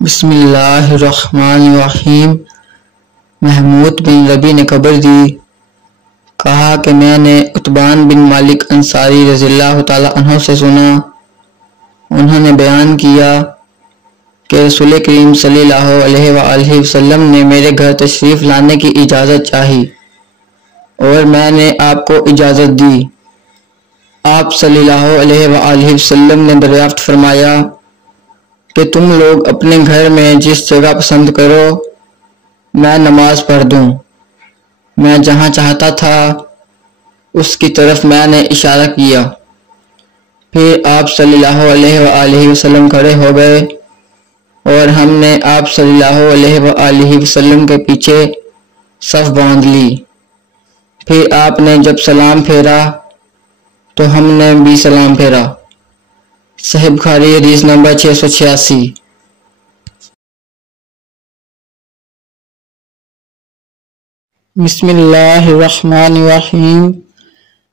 بسم اللہ الرحمن الرحیم۔ محمود بن ربی نے خبر دی، کہا کہ میں نے عتبان بن مالک انصاری رضی اللہ تعالیٰ عنہ سے سنا، انہوں نے بیان کیا کہ رسول کریم صلی اللہ علیہ وآلہ وسلم نے میرے گھر تشریف لانے کی اجازت چاہی اور میں نے آپ کو اجازت دی۔ آپ صلی اللہ علیہ وآلہ وسلم نے دریافت فرمایا کہ تم لوگ اپنے گھر میں جس جگہ پسند کرو میں نماز پڑھ دوں۔ میں جہاں چاہتا تھا اس کی طرف میں نے اشارہ کیا، پھر آپ صلی اللہ علیہ وآلہ وسلم کھڑے ہو گئے اور ہم نے آپ صلی اللہ علیہ وآلہ وسلم کے پیچھے صف باندھ لی۔ پھر آپ نے جب سلام پھیرا تو ہم نے بھی سلام پھیرا۔ صحیح بخاری حدیث نمبر 686۔ بسم اللہ الرحمن الرحیم۔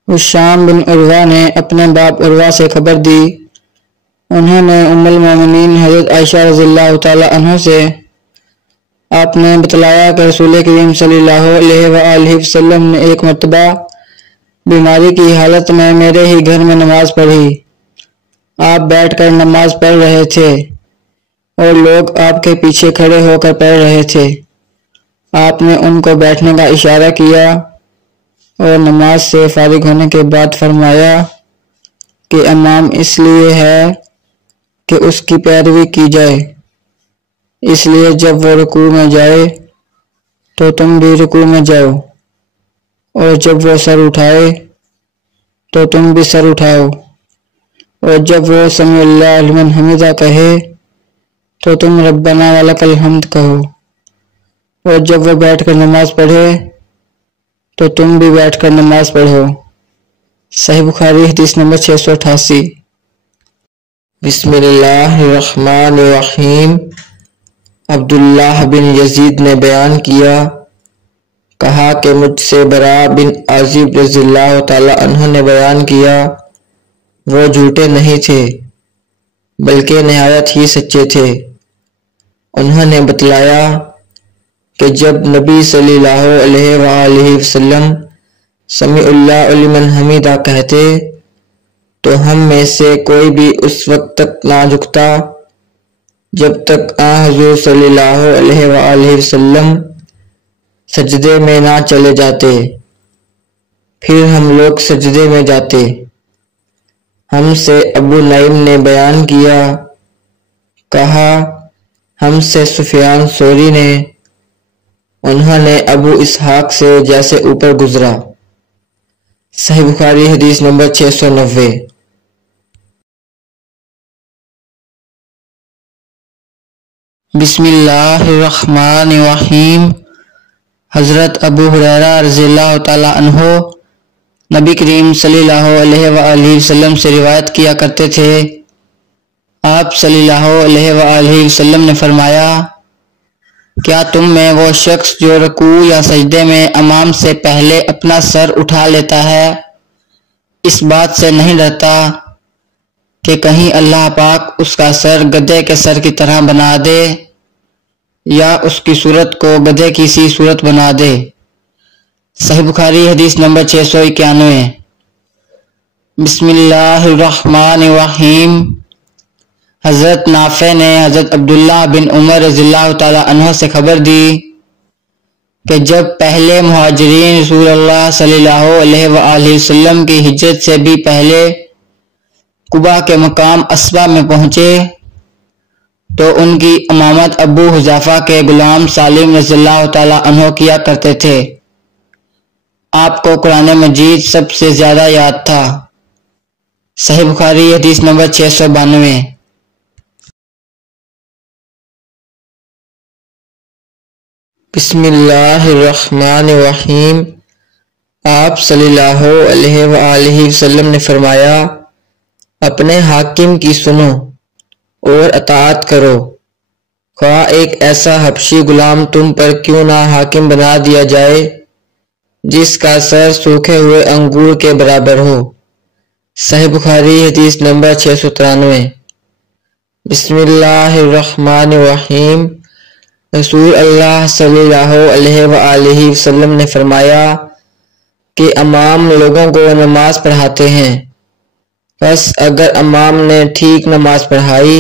ہشام بن عروہ نے اپنے باپ عروہ سے خبر دی، انہوں نے ام المومنین حضرت عائشہ رضی اللہ تعالی عنہ سے آپ نے بتلایا کہ رسول کریم صلی اللہ علیہ وآلہ وسلم نے ایک مرتبہ بیماری کی حالت میں میرے ہی گھر میں نماز پڑھی۔ آپ بیٹھ کر نماز پڑھ رہے تھے اور لوگ آپ کے پیچھے کھڑے ہو کر پڑھ رہے تھے۔ آپ نے ان کو بیٹھنے کا اشارہ کیا اور نماز سے فارغ ہونے کے بعد فرمایا کہ امام اس لیے ہے کہ اس کی پیروی کی جائے، اس لیے جب وہ رکوع میں جائے تو تم بھی رکوع میں جاؤ، اور جب وہ سر اٹھائے تو تم بھی سر اٹھاؤ، اور جب وہ سمیع اللہ لمن حمدہ کہے تو تم ربنا ولک الحمد کہو، اور جب وہ بیٹھ کر نماز پڑھے تو تم بھی بیٹھ کر نماز پڑھو۔ صحیح بخاری حدیث نمبر 688۔ بسم اللہ الرحمن الرحیم۔ عبداللہ بن یزید نے بیان کیا، کہا کہ مجھ سے براء بن عازب رضی اللہ تعالی عنہ نے بیان کیا، وہ جھوٹے نہیں تھے بلکہ نہایت ہی سچے تھے۔ انہوں نے بتلایا کہ جب نبی صلی اللہ علیہ وآلہ وسلم سمیع اللہ لمن حمدہ کہتے تو ہم میں سے کوئی بھی اس وقت تک نہ جھکتا جب تک حضور صلی اللہ علیہ وآلہ وسلم سجدے میں نہ چلے جاتے، پھر ہم لوگ سجدے میں جاتے۔ ہم سے ابو نعیم نے بیان کیا، کہا ہم سے سفیان ثوری نے، انہوں نے ابو اسحاق سے جیسے اوپر گزرا۔ صحیح بخاری حدیث نمبر 690۔ بسم اللہ الرحمن الرحیم۔ حضرت ابو ہریرہ رضی اللہ تعالی عنہ نبی کریم صلی اللہ علیہ وآلہ وسلم سے روایت کیا کرتے تھے، آپ صلی اللہ علیہ وآلہ وسلم نے فرمایا، کیا تم میں وہ شخص جو رکوع یا سجدے میں امام سے پہلے اپنا سر اٹھا لیتا ہے اس بات سے نہیں ڈرتا کہ کہیں اللہ پاک اس کا سر گدھے کے سر کی طرح بنا دے یا اس کی صورت کو گدھے کی سی صورت بنا دے؟ صحیح بخاری حدیث نمبر 691۔ بسم اللہ الرحمن الرحیم۔ حضرت نافع نے حضرت عبداللہ بن عمر رضی اللہ تعالی عنہ سے خبر دی کہ جب پہلے مہاجرین رسول اللہ صلی اللہ علیہ وآلہ وسلم کی ہجرت سے بھی پہلے قباء کے مقام اسبا میں پہنچے تو ان کی امامت ابو حذیفہ کے غلام سالم رضی اللہ تعالی عنہ کیا کرتے تھے۔ آپ کو قرآن مجید سب سے زیادہ یاد تھا۔ صحیح بخاری حدیث نمبر 692۔ بسم اللہ الرحمن الرحیم۔ آپ صلی اللہ علیہ وآلہ وسلم نے فرمایا، اپنے حاکم کی سنو اور اطاعت کرو، خواہ ایک ایسا حبشی غلام تم پر کیوں نہ حاکم بنا دیا جائے جس کا سر سوکھے ہوئے انگور کے برابر ہو۔ صحیح بخاری حدیث نمبر 693۔ بسم اللہ الرحمن الرحیم۔ رسول اللہ صلی اللہ علیہ وآلہ وسلم نے فرمایا کہ امام لوگوں کو نماز پڑھاتے ہیں، بس اگر امام نے ٹھیک نماز پڑھائی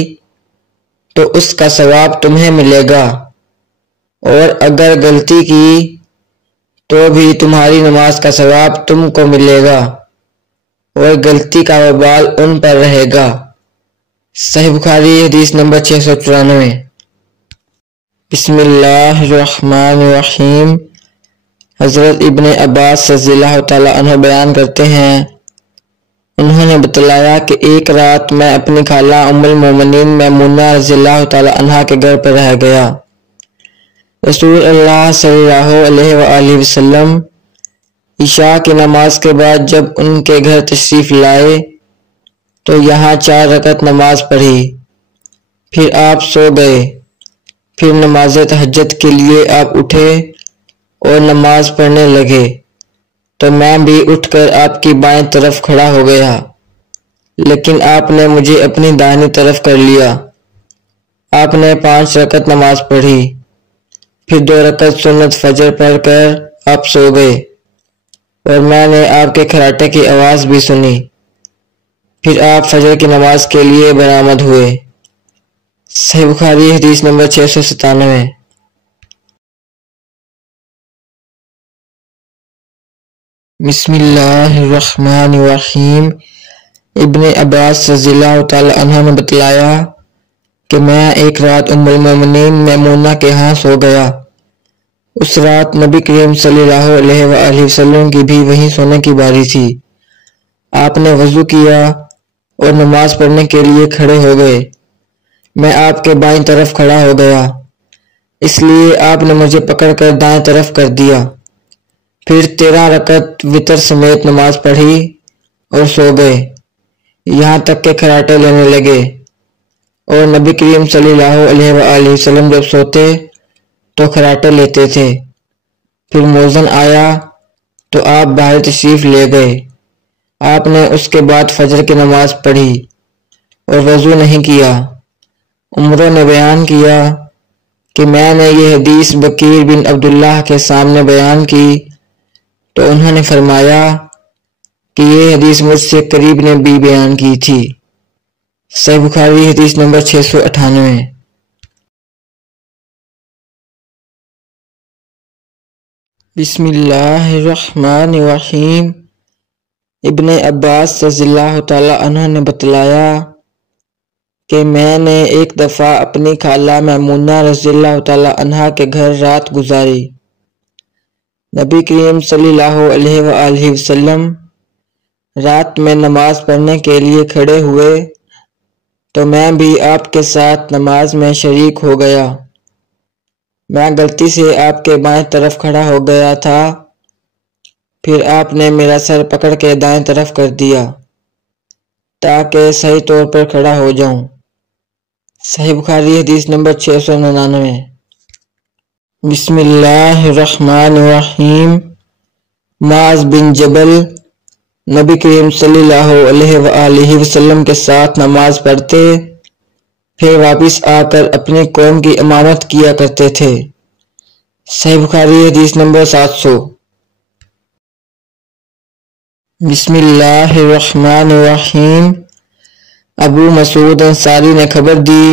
تو اس کا ثواب تمہیں ملے گا، اور اگر غلطی کی تو بھی تمہاری نماز کا ثواب تم کو ملے گا، اور غلطی کا وبال ان پر رہے گا۔ صحیح بخاری حدیث نمبر 694۔ بسم اللہ الرحمن الرحیم۔ حضرت ابن عباس رضی اللہ تعالیٰ عنہ بیان کرتے ہیں، انہوں نے بتلایا کہ ایک رات میں اپنی خالہ ام المومنین میمونہ رضی اللہ تعالیٰ عنہ کے گھر پر رہ گیا۔ رسول اللہ صلی اللہ علیہ وآلہ وسلم عشاء کی نماز کے بعد جب ان کے گھر تشریف لائے تو یہاں 4 رکعت نماز پڑھی، پھر آپ سو گئے۔ پھر نماز تہجد کے لیے آپ اٹھے اور نماز پڑھنے لگے تو میں بھی اٹھ کر آپ کی بائیں طرف کھڑا ہو گیا، لیکن آپ نے مجھے اپنی داہنی طرف کر لیا۔ آپ نے 5 رکعت نماز پڑھی، پھر 2 رکعت سنت فجر پڑھ کر آپ سو گئے، اور میں نے آپ کے کھراٹے کی آواز بھی سنی۔ پھر آپ فجر کی نماز کے لیے برآمد ہوئے۔ صحیح بخاری حدیث نمبر 697۔ بسم اللہ الرحمن الرحیم۔ ابن عباس رضی اللہ تعالیٰ عنہ نے بتلایا کہ میں ایک رات ام المومنین میمونہ کے ہاں سو گیا۔ اس رات نبی کریم صلی اللہ علیہ وآلہ وسلم کی بھی وہیں سونے کی باری تھی۔ آپ نے وضو کیا اور نماز پڑھنے کے لیے کھڑے ہو گئے۔ میں آپ کے بائیں طرف کھڑا ہو گیا، اس لیے آپ نے مجھے پکڑ کر دائیں طرف کر دیا۔ پھر 13 رکعت وتر سمیت نماز پڑھی اور سو گئے، یہاں تک کہ کھراٹے لینے لگے، اور نبی کریم صلی اللہ علیہ وآلہ وسلم جب سوتے تو کھراٹے لیتے تھے۔ پھر مؤذن آیا تو آپ باہر تشریف لے گئے۔ آپ نے اس کے بعد فجر کی نماز پڑھی اور وضو نہیں کیا۔ عمروں نے بیان کیا کہ میں نے یہ حدیث بکیر بن عبداللہ کے سامنے بیان کی تو انہوں نے فرمایا کہ یہ حدیث مجھ سے قریب نے بھی بیان کی تھی۔ صحیح بخاری حدیث نمبر 698۔ بسم اللہ الرحمن الرحیم۔ ابن عباس رضی اللہ تعالیٰ عنہ نے بتلایا کہ میں نے ایک دفعہ اپنی خالہ میمونہ رضی اللہ تعالیٰ عنہ کے گھر رات گزاری۔ نبی کریم صلی اللہ علیہ وآلہ وسلم رات میں نماز پڑھنے کے لیے کھڑے ہوئے تو میں بھی آپ کے ساتھ نماز میں شریک ہو گیا۔ میں غلطی سے آپ کے بائیں طرف کھڑا ہو گیا تھا، پھر آپ نے میرا سر پکڑ کے دائیں طرف کر دیا تاکہ صحیح طور پر کھڑا ہو جاؤں۔ صحیح بخاری حدیث نمبر 699۔ بسم اللہ الرحمن الرحیم۔ معاذ بن جبل نبی کریم صلی اللہ علیہ وآلہ وسلم کے ساتھ نماز پڑھتے، پھر واپس آ کر اپنی قوم کی امامت کیا کرتے تھے۔ صحیح بخاری حدیث نمبر 700۔ بسم اللہ الرحمن الرحیم۔ ابو مسعود انصاری نے خبر دی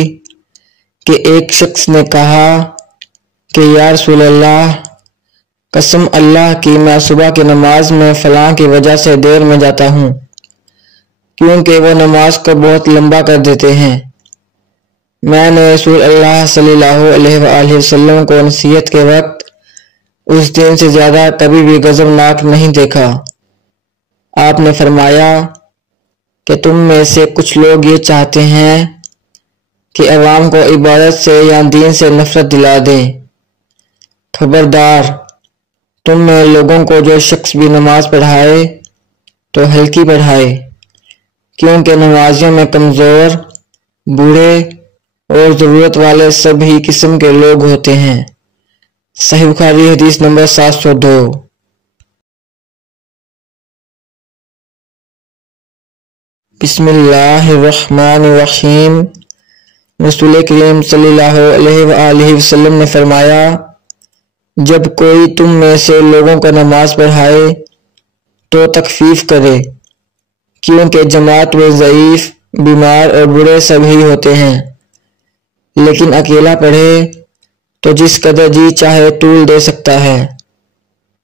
کہ ایک شخص نے کہا کہ یا رسول اللہ، قسم اللہ کی میں صبح کی نماز میں فلاں کی وجہ سے دیر میں جاتا ہوں، کیونکہ وہ نماز کو بہت لمبا کر دیتے ہیں۔ میں نے رسول اللہ صلی اللہ علیہ وآلہ وسلم کو نصیحت کے وقت اس دن سے زیادہ کبھی بھی غضبناک نہیں دیکھا۔ آپ نے فرمایا کہ تم میں سے کچھ لوگ یہ چاہتے ہیں کہ عوام کو عبادت سے یا دین سے نفرت دلا دیں۔ خبردار، تم میں لوگوں کو جو شخص بھی نماز پڑھائے تو ہلکی پڑھائے، کیونکہ نمازیوں میں کمزور، بوڑھے اور ضرورت والے سب ہی قسم کے لوگ ہوتے ہیں۔ صحیح بخاری حدیث نمبر 702۔ بسم اللہ الرحمن الرحیم۔ رسول کریم صلی اللہ علیہ وآلہ وسلم نے فرمایا، جب کوئی تم میں سے لوگوں کو نماز پڑھائے تو تخفیف کرے، کیونکہ جماعت میں ضعیف، بیمار اور بوڑھے سبھی ہوتے ہیں، لیکن اکیلا پڑھے تو جس قدر جی چاہے طول دے سکتا ہے۔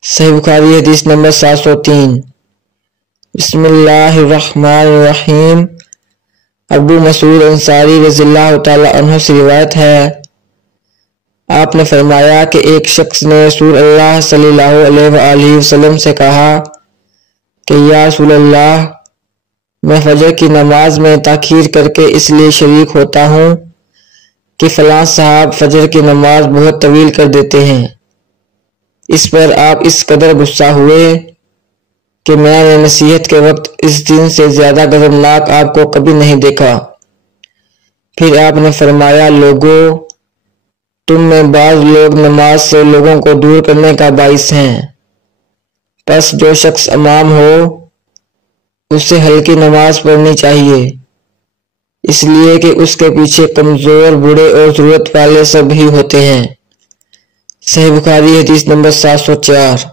صحیح بخاری حدیث نمبر 703۔ بسم اللہ الرحمن الرحیم۔ ابو مسعود انصاری رضی اللہ تعالی عنہ سے روایت ہے، آپ نے فرمایا کہ ایک شخص نے رسول اللہ صلی اللہ علیہ وآلہ وسلم سے کہا کہ یا رسول اللہ، میں فجر کی نماز میں تاخیر کر کے اس لیے شریک ہوتا ہوں کہ فلاں صاحب فجر کی نماز بہت طویل کر دیتے ہیں۔ اس پر آپ اس قدر غصہ ہوئے کہ میں نے نصیحت کے وقت اس دن سے زیادہ غضبناک آپ کو کبھی نہیں دیکھا۔ پھر آپ نے فرمایا، لوگو، تم میں بعض لوگ نماز سے لوگوں کو دور کرنے کا باعث ہیں، پس جو شخص امام ہو اسے ہلکی نماز پڑھنی چاہیے، اس لیے کہ اس کے پیچھے کمزور، بوڑھے اور ضرورت والے سب ہی ہوتے ہیں۔ صحیح بخاری حدیث نمبر 704۔